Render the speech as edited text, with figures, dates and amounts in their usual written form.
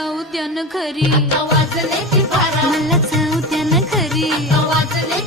जाऊ द्या ना घरी, वाजले की बारा, मला जाऊ द्या ना घरी. वाजले